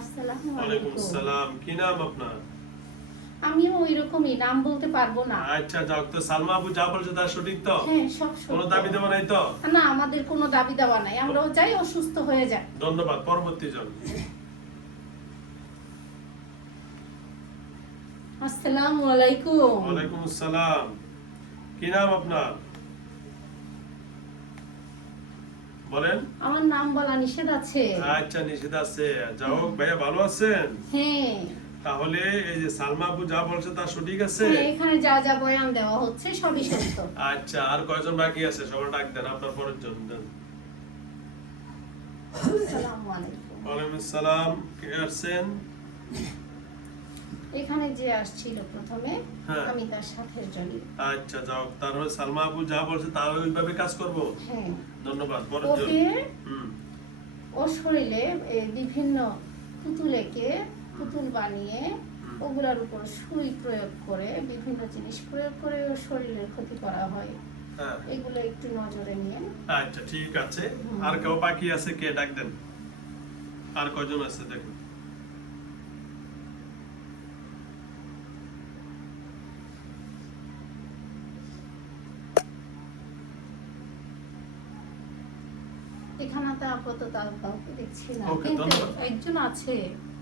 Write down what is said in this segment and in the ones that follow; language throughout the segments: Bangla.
আসসালামু ওয়ালাইকুম আলাইকুম। আসসালাম। কি নাম আপনার? আমিও ওইরকমই, নাম বলতে পারবো না। আচ্ছা যাও তো, সালমা আপু যা বলছে তা সঠিক তো? হ্যাঁ, সব কোনো সত্য। দাবি দেওয়া নাই তো? না, আমাদের কোনো দাবি দাওয়া নাই, আমরাও চাই অসুস্থ হয়ে যায়। ধন্যবাদ। পরবর্তী জন। আসসালামু আলাইকুম। ওয়ালাইকুম আসসালাম। কি নাম আপনার? বলেন। আমার নাম বলা নিষেধ আছে? আচ্ছা, নিষেধ আছে। যাও ভাইয়া, ভালো আছেন? হ্যাঁ। তাহলে এই যে সালমা আপু যা বলছে তা সঠিক আছে? হ্যাঁ, এখানে যা যা বয়ান দেওয়া হচ্ছে সবই সত্য। আচ্ছা, আর কয়জন বাকি আছে? সবার ডাক দেন, আপনার পরের জন দেন। আসসালামু আলাইকুম। ওয়ালাইকুম আসসালাম। কে আসছেন? এখানে যে আসছিল প্রথমে, হ্যাঁ। আমি তার সাথে জড়ি। আচ্ছা যাও, তাহলে সালমা আপু যা বলছে তা ওইভাবে কাজ করব। হ্যাঁ। ধন্যবাদ। পরের জন। ওকে হুম। ওর শরীরে বিভিন্ন পুতুল বানিয়ে ওগুলোর উপর সুই প্রয়োগ করে, বিভিন্ন জিনিস প্রয়োগ করে ওর শরীরের ক্ষতি করা হয়। হ্যাঁ। এগুলো একটু নজরে নিয়ে। আচ্ছা ঠিক আছে। আর কেউ বাকি আছে? কে ডাক দেন। আর কয়জন আছে দেখুন। এখানে তো আপাতত আর কাউকে দেখছি না, ওকে, কিন্তু ধন্যবাদ। একজন আছে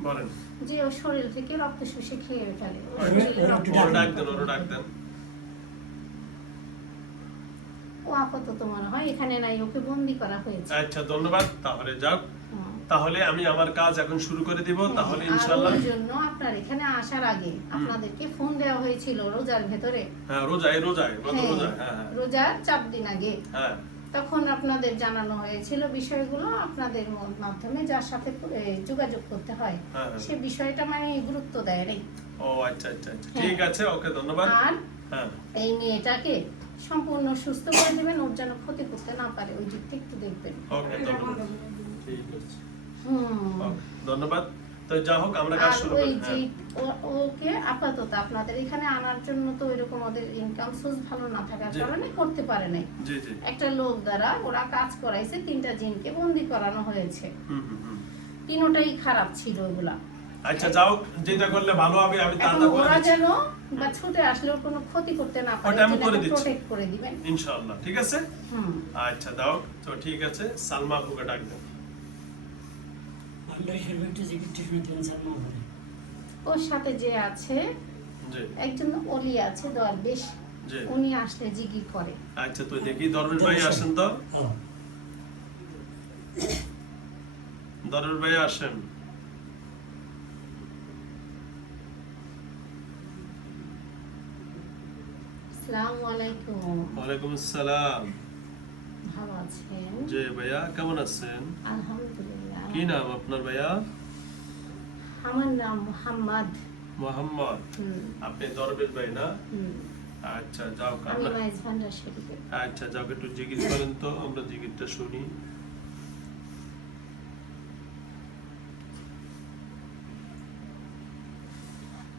বলেন। যে ওর শরীর থেকে রক্ত শুষে খেয়ে ফেলে। ওর ওর শরীরে রক্ত ডাক দেন, ওর ডাক দেন। ও আপাতত মনে হয় এখানে নাই, ওকে বন্দি করা হয়েছে। আচ্ছা ধন্যবাদ। তাহলে যাও, তাহলে আমি আমার কাজ এখন শুরু করে দিব। তাহলে আর ইনশাআল্লাহ। ওর জন্য আপনার এখানে আসার আগে আপনাদেরকে ফোন দেওয়া হয়েছিল রোজার ভেতরে। হ্যাঁ, রোজায় গত রোজায়। হ্যাঁ হ্যাঁ রোজার 4 দিন আগে। হ্যাঁ। তখন আপনাদের জানানো হয়েছিল বিষয়গুলো, আপনাদের মাধ্যমে যার সাথে যোগাযোগ করতে হয় হ্যাঁ, হ্যাঁ। সে বিষয়টা মানে গুরুত্ব দেয় নাই। ও আচ্ছা আচ্ছা আচ্ছা, ঠিক আছে। ওকে, ধন্যবাদ। আর হ্যাঁ। এই মেয়েটাকে সম্পূর্ণ সুস্থ করে দিবেন, ওর যেন ক্ষতি করতে না পারে, ওই দিকটা একটু দেখবেন। ওকে, ধন্যবাদ। ঠিক আছে। হুম। ওকে, ধন্যবাদ। তো যা হোক, আমরা কাজ আর শুরু ওই করি। যে হ্যাঁ। ওকে আপাতত আপনাদের এখানে আনার জন্য তো ওইরকম ওদের ইনকাম সোর্স ভালো না থাকার জি। কারণে করতে পারে নাই। জি জি। একটা লোক দ্বারা ওরা কাজ করাইছে, 3টা জিনকে বন্দি করানো হয়েছে। হুম হুম হুম। তিনটাই খারাপ ছিল ওগুলা। আচ্ছা যাও, যেটা করলে ভালো হবে আমি এখন তাড়াতাড়ি করে ওরা দিচ্ছি। যেন বা ছুটে আসলেও কোনো ক্ষতি করতে না পারে, ওটা আমি করে দিচ্ছি। প্রোটেক্ট করে দিবেন ইনশাআল্লাহ, ঠিক আছে। হুম। আচ্ছা দাও তো, ঠিক আছে। সালমা আপুকে ডাক দেন। ওর সাথে যে আছে জি একজন ওলি আছে দরবেশ, জি। উনি আসলে জিগির করে। আচ্ছা তো দেখি, দরবেশ ভাই আসেন তো। দরবেশ ভাই আসেন। আসসালামু আলাইকুম। ওয়ালাইকুম আসসালাম। ভালো আছেন? জি ভাইয়া, কেমন আছেন? আলহামদুলিল্লাহ। কি নাম আপনার ভাইয়া? আমার নাম মোহাম্মদ। মোহাম্মদ। আপনি দরবেশ ভাই না? আচ্ছা যাও, আমি আমরা মাইজ ভান্ডার শরীফে। আচ্ছা যাও, একটু জিজ্ঞেস করেন তো, আমরা জিজ্ঞেসটা শুনি।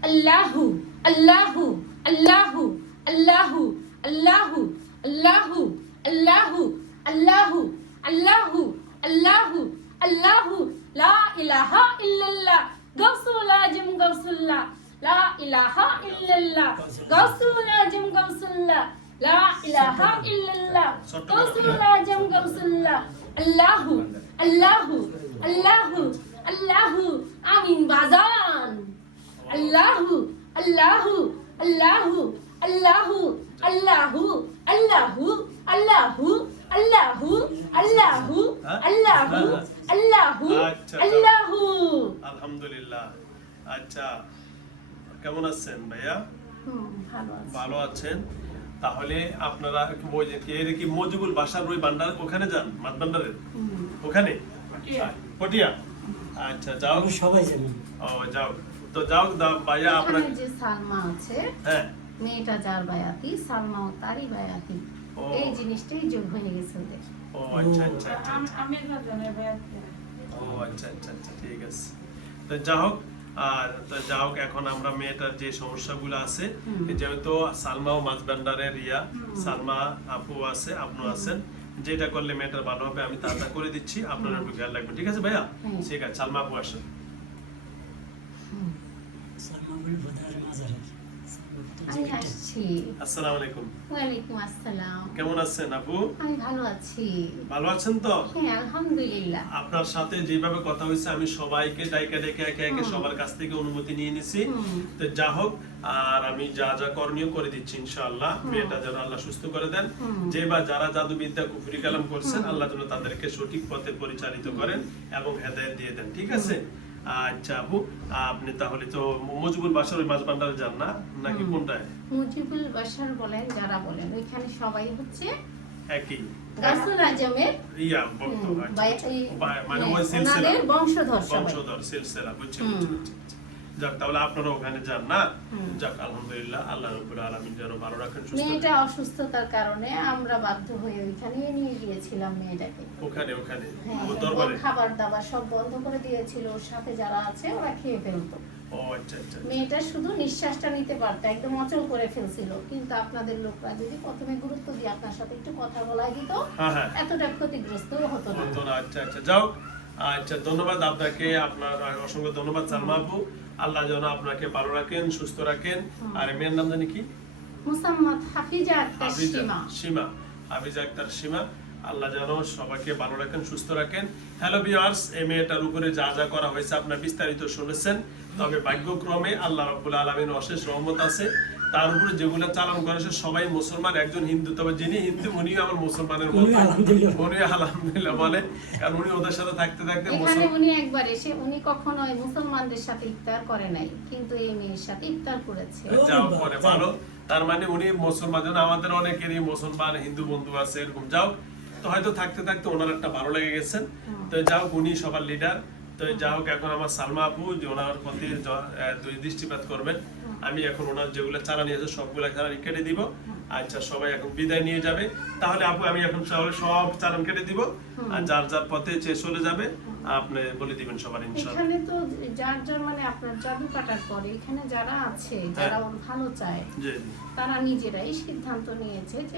আল্লাহু আল্লাহু আল্লাহু আল্লাহু আল্লাহু আল্লাহু আল্লাহু আল্লাহু আল্লাহু আল্লাহু আল্লাহু লা ইলাহা ইল্লাল্লাহ গাউসুল আজম গাউসুল্লাহ লা ইলাহা ইল্লাল্লাহ গাউসুল আজম গাউসুল্লাহ লা ইলাহা ইল্লাল্লাহ গাউসুল আজম গাউসুল্লাহ আল্লাহু আল্লাহু আল্লাহু আল্লাহু আমিন বাজান। আল্লাহু আল্লাহু আল্লাহু আল্লাহু আল্লাহু আল্লাহু আল্লাহু আল্লাহু আল্লাহু আল্লাহু আল্লাহু আচ্ছা, আল্লাহু। আলহামদুলিল্লাহ। আচ্ছা, কেমন আছেন ভাইয়া? ভালো আছি। ভালো আছেন। তাহলে আপনারা বই যে এর কি মজিবুল বাসার বই ভান্ডার ওখানে যান, মাঠ ভান্ডারের ওখানে পটিয়া। আচ্ছা যাও, সবাই জানেন। ও যাও তো, যাও ভাইয়া আপনার। এখানে যে সালমা আছে, হ্যাঁ, মেয়েটা যার বায়াতি, সালমাও তারই বায়াতি। ও। এই জিনিসটাই যোগ হয়ে গেছে ওদের। ও আচ্ছা আচ্ছা আচ্ছা আচ্ছা। আমি একজনের বায়াতি। ও আচ্ছা আচ্ছা আচ্ছা, ঠিক আছে। তো যা হোক, আর তো যা হোক, এখন আমরা মেয়েটার যে সমস্যাগুলো আছে, যেহেতু সালমাও মাছ ভান্ডারের সালমা আপু আছে, আপনিও আছেন, যেটা করলে মেয়েটার ভালো হবে আমি তাড়াতাড়ি করে দিচ্ছি। আপনারা একটু খেয়াল রাখবেন, ঠিক আছে ভাইয়া? ঠিক আছে, সালমা আপু আসেন। সালমাবুল বদর মাজারে আমি আসছি। আসসালামু আলাইকুম। ওয়ালাইকুম আসসালাম। কেমন আছেন আপু? আমি ভালো আছি। ভালো আছেন তো? হ্যাঁ, আলহামদুলিল্লাহ। আপনার সাথে যেভাবে কথা হয়েছে আমি সবাইকে ডাইকা ডেকে একে একে সবার কাছ থেকে অনুমতি নিয়ে নিছি। তো যা হোক, আর আমি যা যা করণীয় করে দিচ্ছি ইনশাআল্লাহ। মেয়েটা যেন আল্লাহ সুস্থ করে দেন। যে বা যারা জাদু বিদ্যা কুফরি কালাম করছেন, আল্লাহ যেন তাদেরকে সঠিক পথে পরিচালিত করেন এবং হেদায়েত দিয়ে দেন। ঠিক আছে? আচ্ছা আপু, আপনি তাহলে তো মজিবুল বাসার ওই মাছ ভান্ডারে যান না, নাকি কোনটায়? মুজিবুল বাশার বলেন, যারা বলেন ওইখানে সবাই হচ্ছে একই গাছুল আজমের ইয়া ভক্ত। মানে ওই ওনাদের সিলসিলা বংশধর সবাই। বংশধর সিলসিলা, বুঝছি বুঝছি বুঝছি। যাক, তাহলে আপনারা ওখানে যান না? যাক, আলহামদুলিল্লাহ, আল্লাহ রাব্বুল আলামিন যেন ভালো রাখেন, সুস্থ মেয়েটা রাখেন। অসুস্থতার কারণে আমরা বাধ্য হয়ে ওইখানে নিয়ে গিয়েছিলাম মেয়েটাকে। ওখানে হ্যাঁ, ওর ওর দরবারে। খাবার দাবার সব বন্ধ করে দিয়েছিল, ওর সাথে যারা আছে ওরা খেয়ে ফেলতো। ও আচ্ছা আচ্ছা। মেয়েটা শুধু নিঃশ্বাসটা নিতে পারতো, একদম অচল করে ফেলছিল। কিন্তু আপনাদের লোকরা যদি প্রথমে গুরুত্ব দিয়ে আপনার সাথে একটু কথা বলা দিত, হ্যাঁ হ্যাঁ, এতটা ক্ষতিগ্রস্ত হতো না। হতো না। আচ্ছা আচ্ছা, যাও। আচ্ছা, ধন্যবাদ আপনাকে, আপনার অসংখ্য ধন্যবাদ সালমা আপু। আল্লাহ যেন আপনাকে ভালো রাখেন, সুস্থ রাখেন। আর মেয়ের নাম জানি কি? মুসাম্মদ হাফিজা আক্তার হাফিজা সীমা। সীমা, হাফিজা আক্তার সীমা। আল্লাহ যেন সবাইকে ভালো রাখেন, সুস্থ রাখেন। হ্যালো ভিউয়ার্স, এই মেয়েটার উপরে যা যা করা হয়েছে আপনারা বিস্তারিত শুনেছেন। তবে ভাগ্যক্রমে আল্লাহ রাব্বুল আলামিনের অশেষ রহমত আছে। তার উপরে যেগুলো চালান করেছে সবাই মুসলমান, একজন হিন্দু। তবে যিনি হিন্দু উনিও আমার মুসলমানের মতো, উনি আলহামদুলিল্লাহ বলে, কারণ উনি ওদের সাথে থাকতে থাকতে এখানে উনি একবার এসে উনি কখনোই মুসলমানদের সাথে ইফতার করে নাই, কিন্তু এই মেয়ের সাথে ইফতার করেছে। যাও পরে ভালো। তার মানে উনি মুসলমান, যেন আমাদের অনেকেরই মুসলমান হিন্দু বন্ধু আছে এরকম। যাও, তো হয়তো থাকতে থাকতে ওনার একটা ভালো লেগে গেছেন। তো যাও, উনি সবার লিডার। তো যাই হোক, এখন আমার সালমা আপু যে ওনার প্রতি দুই দৃষ্টিপাত করবেন। আমি এখন ওনার যেগুলো চালানি আছে সবগুলো চালানি কেটে দিব। আচ্ছা, সবাই এখন বিদায় নিয়ে যাবে। তাহলে আপু আমি এখন সব চালান কেটে দিব, আর যার যার পথে চলে যাবে আপনি বলে দিবেন সবার ইনশাআল্লাহ। এখানে তো যার যার মানে আপনার জাদু কাটার পরে এখানে যারা আছে, যারা ওর ভালো চায়, জি, তারা নিজেরাই সিদ্ধান্ত নিয়েছে যে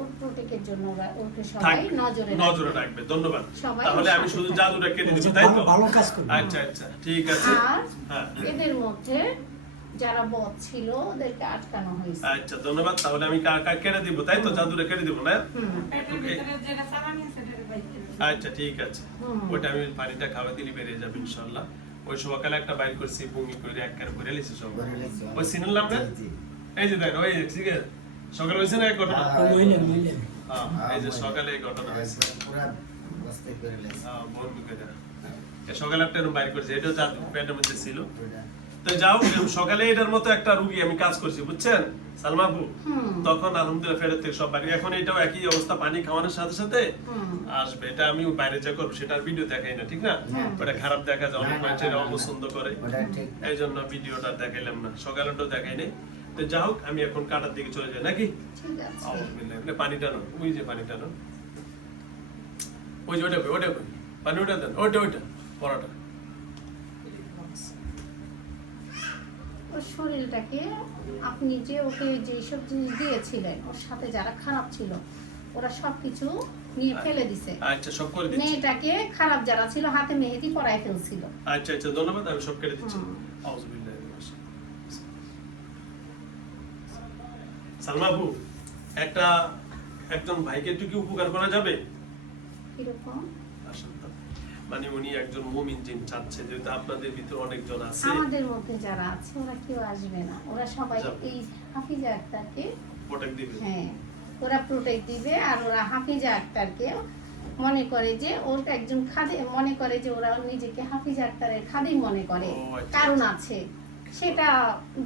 ওর প্রত্যেকের জন্য ওকে সবাই নজরে রাখবে। ধন্যবাদ। সবাই তাহলে আমি শুধু জাদুটা কেটে দিব, তাই তো? ভালো কাজ করবে। আচ্ছা আচ্ছা, ঠিক আছে। আর হ্যাঁ, এদের মধ্যে যারা বদ ছিল ওদেরকে আটকানো হয়েছে। আচ্ছা, ধন্যবাদ। তাহলে আমি কেটে দিব, তাই তো? জাদুটা কেটে দিব না? আচ্ছা, ঠিক আছে। ওটা আমি পানিটা খাওয়া দিলে বেরিয়ে যাবে ইনশাআল্লাহ। ওই সকালে একটা বাইর করছি, বমি করে একবার করে লিছি সব। ওই সিনলাম না? এই যে দেখো, ওই ঠিক আছে, সকালে হয়েছে না এক ঘটনা? হ্যাঁ, এই যে সকালে এই ঘটনা হয়েছে। বমি করে সকালে একটা বাইর করছি, এটাও জাদু পেটের মধ্যে ছিল। তো যাও, সকালে এটার মতো একটা রুগী আমি কাজ করছি, বুঝছেন সালমা আপু? তখন আলহামদুলিল্লাহ ফেরত থেকে সব বাইরে। এখন এটাও একই অবস্থা, পানি খাওয়ানোর সাথে সাথে আসবে। এটা আমি বাইরে যা করবো সেটার ভিডিও দেখাই না, ঠিক না? ওটা খারাপ দেখা যায়, অনেক মানুষ এটা অপছন্দ করে, এই জন্য ভিডিওটা দেখাইলাম না, সকালেটাও দেখাই নাই। তো যা হোক, আমি এখন কাটার দিকে চলে যাই নাকি? ঠিক আছে। পানিটা নো, ওই যে পানিটা নো, ওই যে ওটা পানি ওটা দেন, ওইটা পরাটা। ওর শরীরটাকে আপনি যে ওকে যেসব জিনিস দিয়েছিলেন, ওর সাথে যারা খারাপ ছিল ওরা সবকিছু নিয়ে ফেলে দিছে। আচ্ছা, সব করে দিচ্ছি। মেয়েটাকে খারাপ যারা ছিল হাতে মেহেদি পরায় ফেলছিল। আচ্ছা আচ্ছা, ধন্যবাদ, আমি সব কেটে দিচ্ছি। আউযুবিল্লাহি মিনাশ শাইতানির রাজিম। সালমা আপু, একজন ভাইকে একটু কি উপকার করা যাবে? কিরকম? আসেন তো। মানে উনি একজন মুমিন জিন চাচ্ছে, যেহেতু আপনাদের ভিতরে অনেকজন আছে। আমাদের মধ্যে যারা আছে ওরা কেউ আসবে না, ওরা সবাই এই হাফিজা আক্তারকে প্রোটেক্ট দিবে। হ্যাঁ, ওরা প্রোটেক্ট দিবে। আর ওরা হাফিজা আক্তারকে মনে করে যে ওর একজন খাদি, মনে করে যে ওরা নিজেকে হাফিজা আক্তারের খাদিম মনে করে। কারণ আছে, সেটা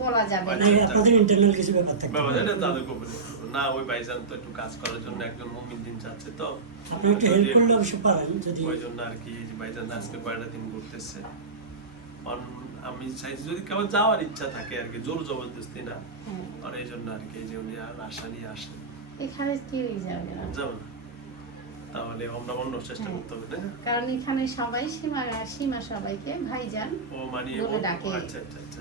বলা যাবে না। আপনাদের ইন্টারনাল কিছু ব্যাপার থাকে। বাবা, এটা তাদের গোপনে না, ওই ভাইজান তো একটু কাজ করার জন্য একজন মুমিন জিন চাচ্ছে, তো আপনি একটু হেল্প করলে অবশ্য পারেন যদি। ওই জন্য আর কি, যে ভাইজান আজকে কয়টা দিন ঘুরতেছে। আমি চাইছি যদি কেউ যাওয়ার ইচ্ছা থাকে আর কি, জোর জবরদস্তি না। আর এই জন্য আর কি, যে উনি আশা নিয়ে আসেন। এখানে কেউই যাবে না, যাবো না, তাহলে আমরা অন্য চেষ্টা করতে হবে না? কারণ এখানে সবাই সীমা সবাইকে ভাইজান ও মানে বলে ডাকে। আচ্ছা আচ্ছা আচ্ছা।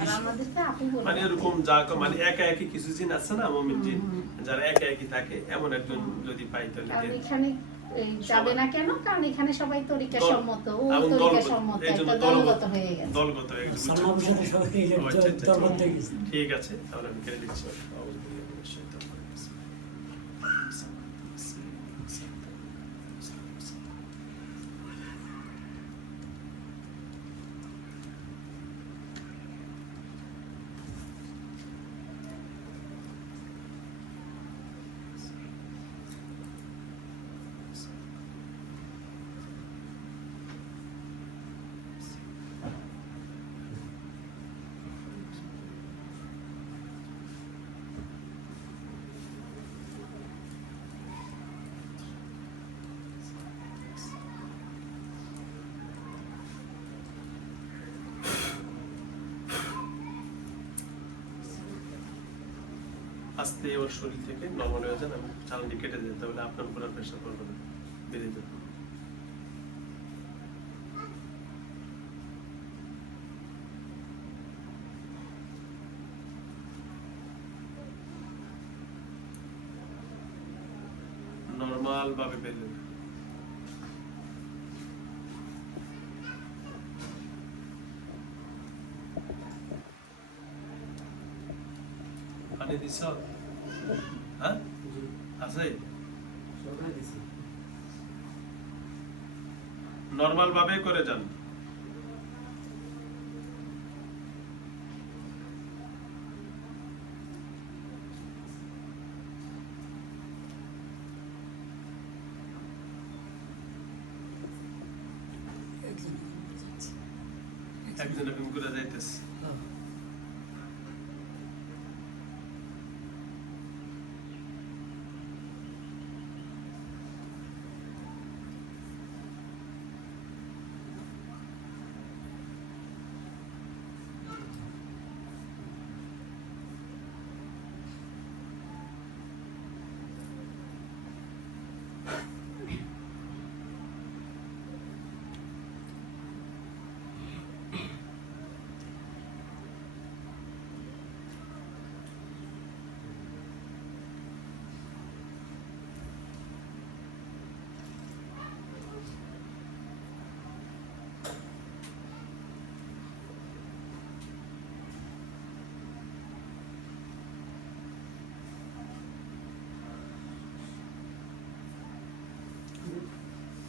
আর আমাদেরকে আপু বলে মানে ডাকে। এরকম মানে একা একই কিছু জিন আছে না, মুমিন জিন, যারা একা একই থাকে, এমন একজন যদি পাই তাহলে কারণ এখানে এই যাবে না কেন? কারণ এখানে সবাই তরিকা দল- সম্মত, ও এবং তরিকা দলগত, সম্মত, এই জন্য একটা দলগত হয়ে গেছে। দলগত হয়ে গেছে, সালমা আপুর সাথে সবাই ও আচ্ছা, আচ্ছা, দলবদ্ধ হয়ে গেছে। ঠিক আছে, তাহলে আমি কেটে দিচ্ছি। আস্তে ওর শরীর থেকে নর্মাল হয়ে যান, আমি চালানটি কেটে দিই, তাহলে আপনার উপর আর প্রেশার পড়বে না, বেরিয়ে যাবে। নর্মাল ভাবে বেরিয়ে যাবে। পানি দিছ? হ্যাঁ আছে? নর্মাল ভাবে করে যান। একজন এরকম করে যাইতেছে।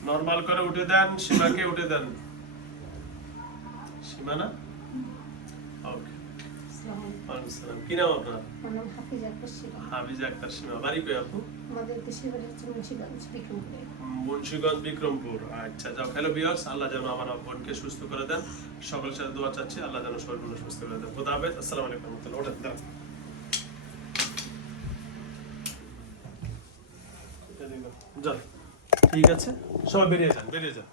নরমাল করে উঠে দেন, সীমাকে উঠে দেন। সীমা না? ওকে। ওয়ালাইকুম আসসালাম। কি নাম আপনার? আমার নাম হাফিজা আক্তার সীমা। হাফিজা আক্তার সীমা। বাড়ি কই আপু? আমাদের দেশের বাড়ি হচ্ছে মুন্সিগঞ্জ, বিক্রমপুরে। মুন্সিগঞ্জ, বিক্রমপুর। আচ্ছা, যাও হ্যালো ভিউয়ার্স, আল্লাহ যেন আমার বোনকে সুস্থ করে দেন। সকলের সাথে দোয়া চাচ্ছি, আল্লাহ যেন সর্বন্ন সুস্থ করে দেন। খোদা হাফেজ। আসসালামু আলাইকুম ওয়া রাহমাতুল্লাহি ওয়া বারাকাতুহু। যান, ঠিক আছে, সবাই বেরিয়ে যান, বেরিয়ে যান।